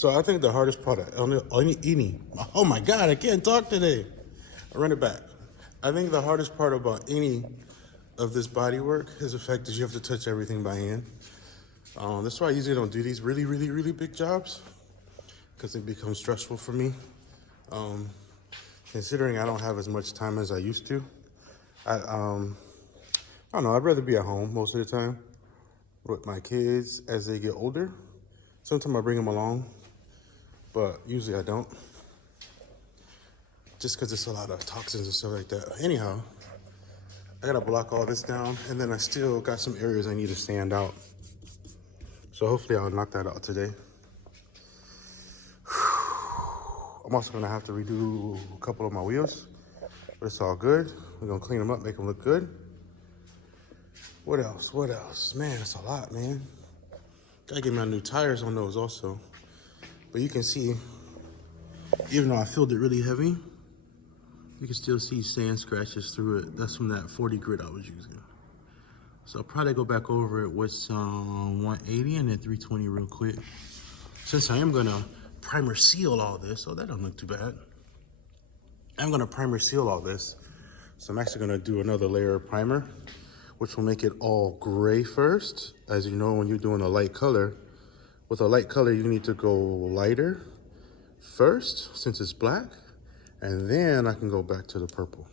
So I think the hardest part of any, oh my God, I can't talk today. I'll run it back. I think the hardest part about any of this body work is the fact that you have to touch everything by hand. That's why I usually don't do these really big jobs, because it becomes stressful for me. Considering I don't have as much time as I used to. I don't know, I'd rather be at home most of the time with my kids as they get older. Sometimes I bring them along, but usually I don't. Just because it's a lot of toxins and stuff like that. Anyhow, I gotta block all this down, and then I still got some areas I need to sand out. So hopefully I'll knock that out today. I'm also gonna have to redo a couple of my wheels, but it's all good. We're gonna clean them up, make them look good. What else? What else? Man, it's a lot, man. Gotta get my new tires on those also. But you can see, even though I filled it really heavy, you can still see sand scratches through it. That's from that 40 grit I was using. So I'll probably go back over it with some 180 and then 320 real quick. Since I am gonna primer seal all this, so that don't look too bad. I'm gonna primer seal all this. So I'm actually gonna do another layer of primer, which will make it all gray first. As you know, when you're doing a light color, with a light color, you need to go lighter first, since it's black, and then I can go back to the purple.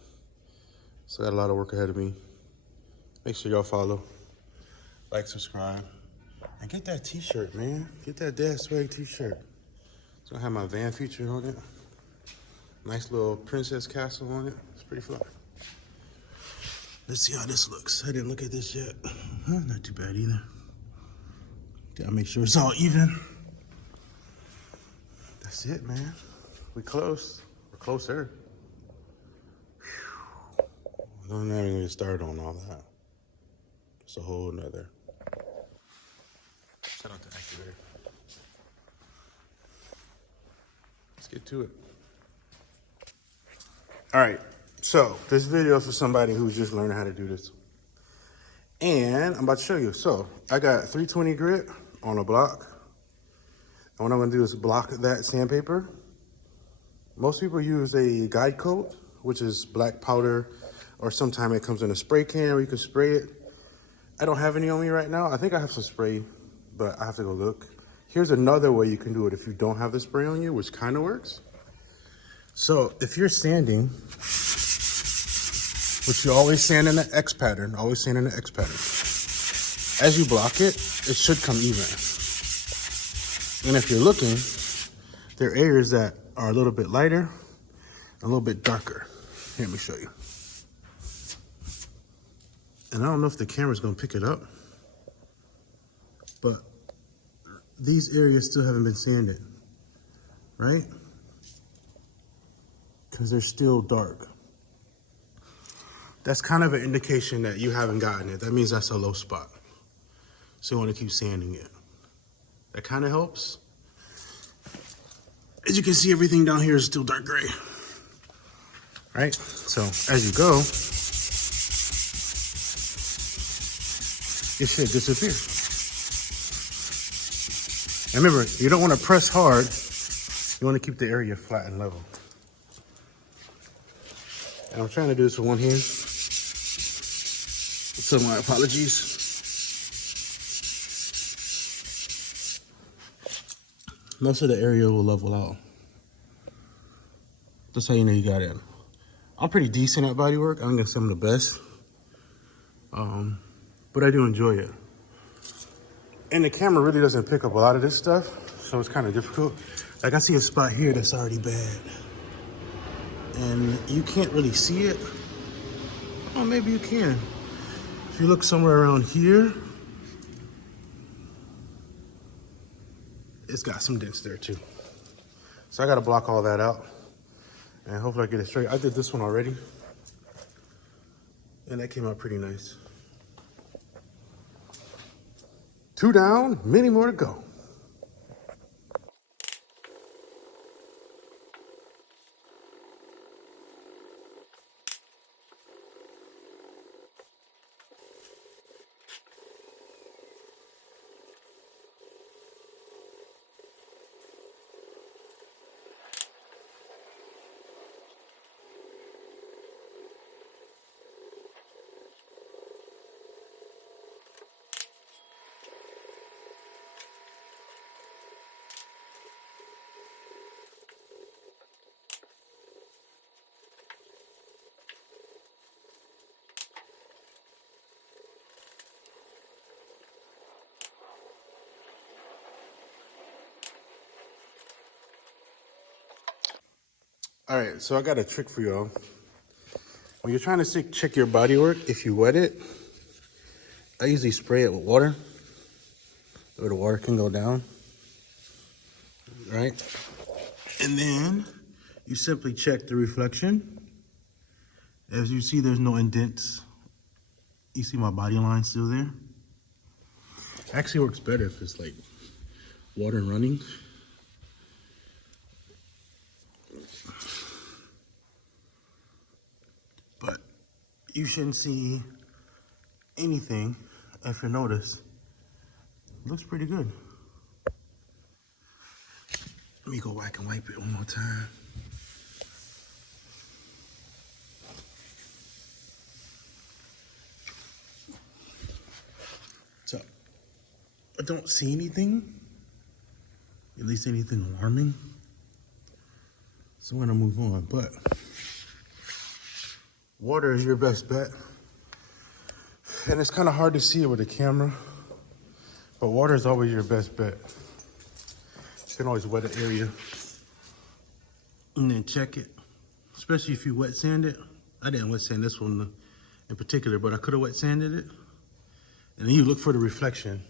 So I got a lot of work ahead of me. Make sure y'all follow, like, subscribe, and get that t-shirt, man. Get that Dad Swag t-shirt. So I have my van featured on it. Nice little princess castle on it. It's pretty fly. Let's see how this looks. I didn't look at this yet. Huh, not too bad either. Gotta make sure it's all even. That's it, man. We close. We're closer. I'm not even gonna get started on all that. It's a whole nother. Shout out to Activator. Let's get to it. All right, so this video is for somebody who's just learning how to do this. And I'm about to show you. So I got 320 grit on a block. And what I'm gonna do is block that sandpaper. Most people use a guide coat, which is black powder, or sometimes it comes in a spray can where you can spray it. I don't have any on me right now. I think I have some spray, but I have to go look. Here's another way you can do it if you don't have the spray on you, which kind of works. So if you're sanding, which you always sand in the X pattern, always sand in the X pattern. As you block it, it should come even. And if you're looking, there are areas that are a little bit lighter, a little bit darker. Here, let me show you. And I don't know if the camera's gonna pick it up, but these areas still haven't been sanded, right? Because they're still dark. That's kind of an indication that you haven't gotten it. That means that's a low spot. So you want to keep sanding it. That kind of helps. As you can see, everything down here is still dark gray. Right? So as you go, it should disappear. And remember, you don't want to press hard. You want to keep the area flat and level. And I'm trying to do this with one hand. So my apologies. Most of the area will level out. That's how you know you got it. I'm pretty decent at body work. I'm gonna say I'm the best. But I do enjoy it. And the camera really doesn't pick up a lot of this stuff, so it's kind of difficult. Like I see a spot here that's already bad. And you can't really see it. Oh, maybe you can. If you look somewhere around here, it's got some dents there too. So I gotta block all that out. And hopefully I get it straight. I did this one already. And that came out pretty nice. 2 down, many more to go. All right, so I got a trick for y'all. When you're trying to check your bodywork, if you wet it, I usually spray it with water, or the water can go down, right? And then you simply check the reflection. As you see, there's no indents. You see my body line still there? Actually works better if it's like water running. But you shouldn't see anything. If you notice, it looks pretty good. Let me go back and wipe it one more time. So, I don't see anything, at least anything alarming. So I'm gonna move on, but water is your best bet. And it's kind of hard to see it with a camera, but water is always your best bet. You can always wet an area and then check it, especially if you wet sand it. I didn't wet sand this one in particular, but I could have wet sanded it. And then you look for the reflection.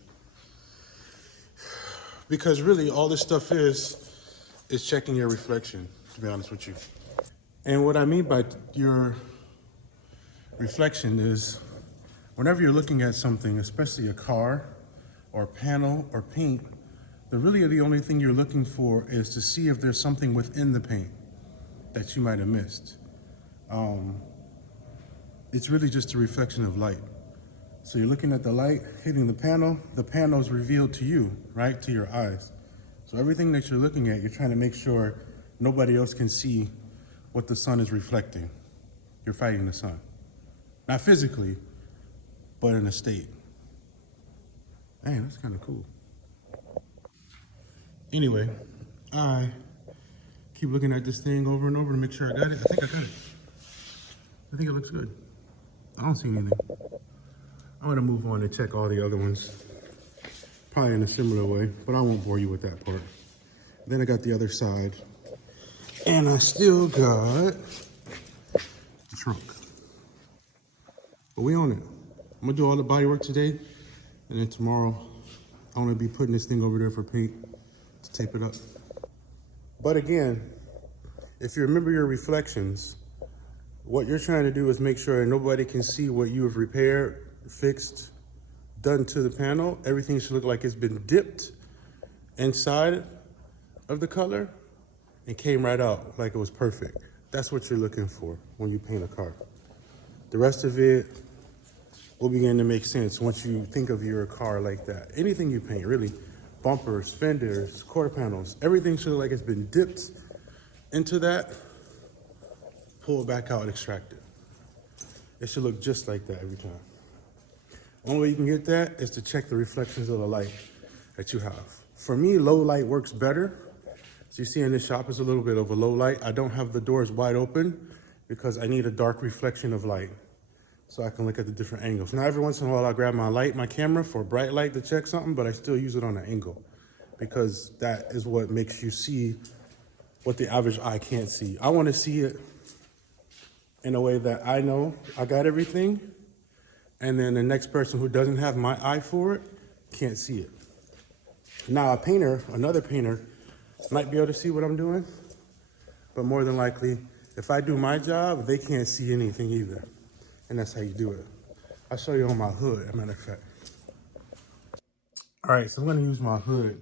Because really all this stuff is checking your reflection, to be honest with you. And what I mean by your reflection is whenever you're looking at something, especially a car or a panel or paint, the only thing you're looking for is to see if there's something within the paint that you might have missed. It's really just a reflection of light. So you're looking at the light hitting the panel is revealed to you, right, to your eyes. So everything that you're looking at, you're trying to make sure nobody else can see what the sun is reflecting. You're fighting the sun. Not physically, but in a state. Man, that's kind of cool. Anyway, I keep looking at this thing over and over to make sure I got it. I think I got it. I think it looks good. I don't see anything. I'm gonna move on and check all the other ones, probably in a similar way, but I won't bore you with that part. Then I got the other side, and I still got the trunk. But we on it. I'm gonna do all the body work today, and then tomorrow I'm gonna be putting this thing over there for paint to tape it up. But again, if you remember your reflections, what you're trying to do is make sure nobody can see what you have repaired, fixed, done to the panel. Everything should look like it's been dipped inside of the color and came right out like it was perfect. That's what you're looking for when you paint a car. The rest of it will begin to make sense once you think of your car like that. Anything you paint, really, bumpers, fenders, quarter panels, everything should look like it's been dipped into that, pull it back out and extract it. It should look just like that every time. Only way you can get that is to check the reflections of the light that you have. For me, low light works better. So you see in this shop is a little bit of a low light. I don't have the doors wide open because I need a dark reflection of light so I can look at the different angles. Now, every once in a while, I'll grab my camera for bright light to check something, but I still use it on an angle because that is what makes you see what the average eye can't see. I want to see it in a way that I know I got everything, and then the next person who doesn't have my eye for it can't see it. Now, another painter, might be able to see what I'm doing, but more than likely, if I do my job, they can't see anything either. And that's how you do it. I'll show you on my hood, as a matter of fact. All right, so I'm gonna use my hood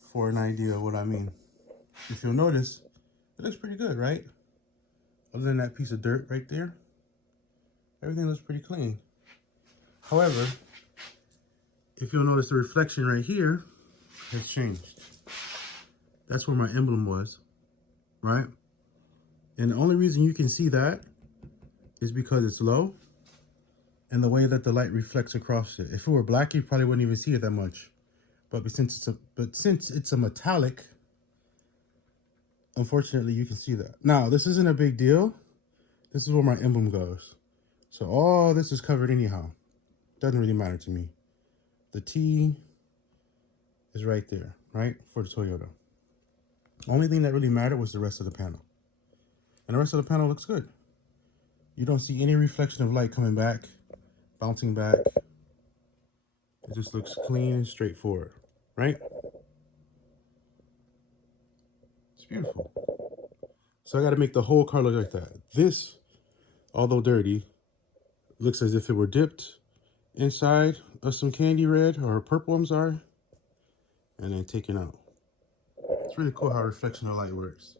for an idea of what I mean. If you'll notice, it looks pretty good, right? Other than that piece of dirt right there, everything looks pretty clean. However, if you'll notice the reflection right here has changed. That's where my emblem was, right? And the only reason you can see that is because it's low and the way that the light reflects across it. If it were black, you probably wouldn't even see it that much. But since it's a metallic, unfortunately, you can see that. Now, this isn't a big deal. This is where my emblem goes. So all this is covered anyhow. Doesn't really matter to me. The T is right there, right? For the Toyota. Only thing that really mattered was the rest of the panel. And the rest of the panel looks good. You don't see any reflection of light coming back, bouncing back. It just looks clean and straightforward, right? It's beautiful. So I got to make the whole car look like that. This, although dirty, looks as if it were dipped inside of some candy red or purple, I'm sorry, and then taken out. It's really cool how reflection of light works.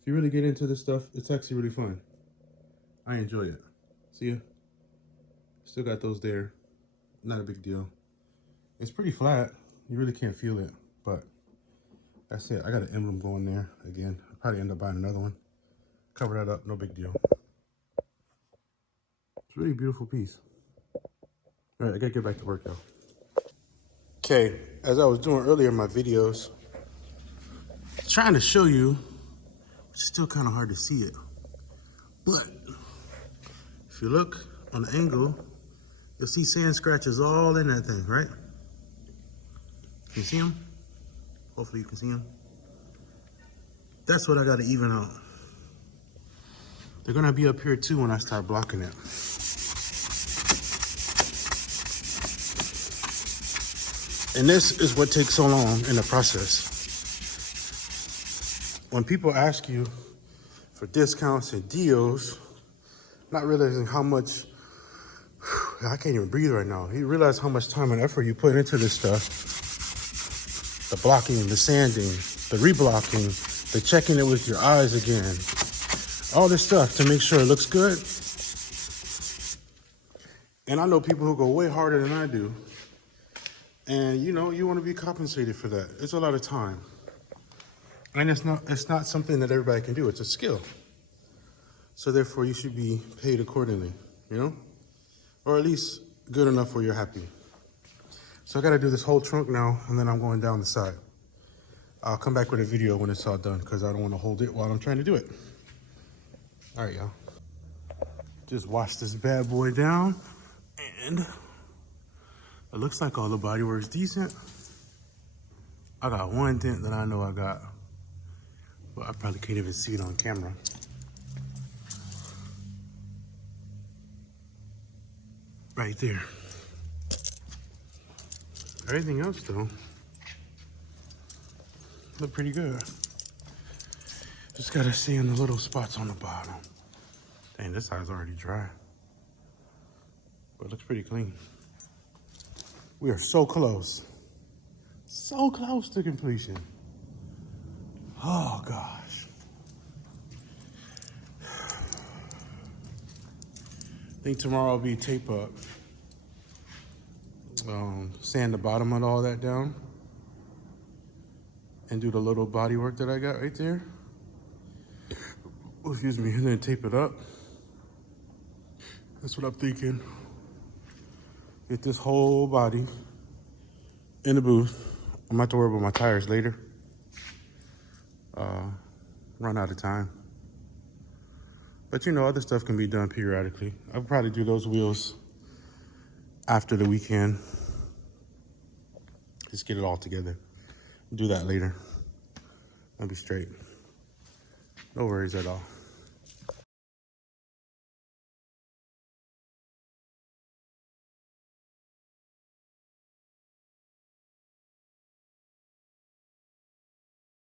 If you really get into this stuff, it's actually really fun. I enjoy it. See ya? Still got those there. Not a big deal. It's pretty flat. You really can't feel it, but that's it. I got an emblem going there again. I'll probably end up buying another one. Cover that up, no big deal. It's a really beautiful piece. All right, I gotta get back to work though. Okay, as I was doing earlier in my videos, trying to show you, it's still kind of hard to see it. But if you look on the angle, you'll see sand scratches all in that thing, right? Can you see them? Hopefully you can see them. That's what I gotta even out. They're gonna be up here too when I start blocking it. And this is what takes so long in the process. When people ask you for discounts and deals, not realizing how much, I can't even breathe right now. You realize how much time and effort you put into this stuff. The blocking, the sanding, the reblocking, the checking it with your eyes again. All this stuff to make sure it looks good. And I know people who go way harder than I do. And you know, you want to be compensated for that. It's a lot of time. And it's not something that everybody can do. It's a skill. So therefore you should be paid accordingly, you know? Or at least good enough where you're happy. So I gotta do this whole trunk now, and then I'm going down the side. I'll come back with a video when it's all done because I don't want to hold it while I'm trying to do it. All right, y'all. Just wash this bad boy down, and it looks like all the bodywork's decent. I got one dent that I know I got, but I probably can't even see it on camera. Right there. Everything else though, look pretty good. Just gotta sand the little spots on the bottom. Dang, this side's already dry. But it looks pretty clean. We are so close. So close to completion. Oh gosh. I think tomorrow will be tape up. Sand the bottom of all that down. And do the little body work that I got right there. Oh, excuse me, and then tape it up. That's what I'm thinking. Get this whole body in the booth. I'm gonna have to worry about my tires later. Run out of time. But you know, other stuff can be done periodically. I'll probably do those wheels after the weekend. Just get it all together. Do that later. I'll be straight. No worries at all.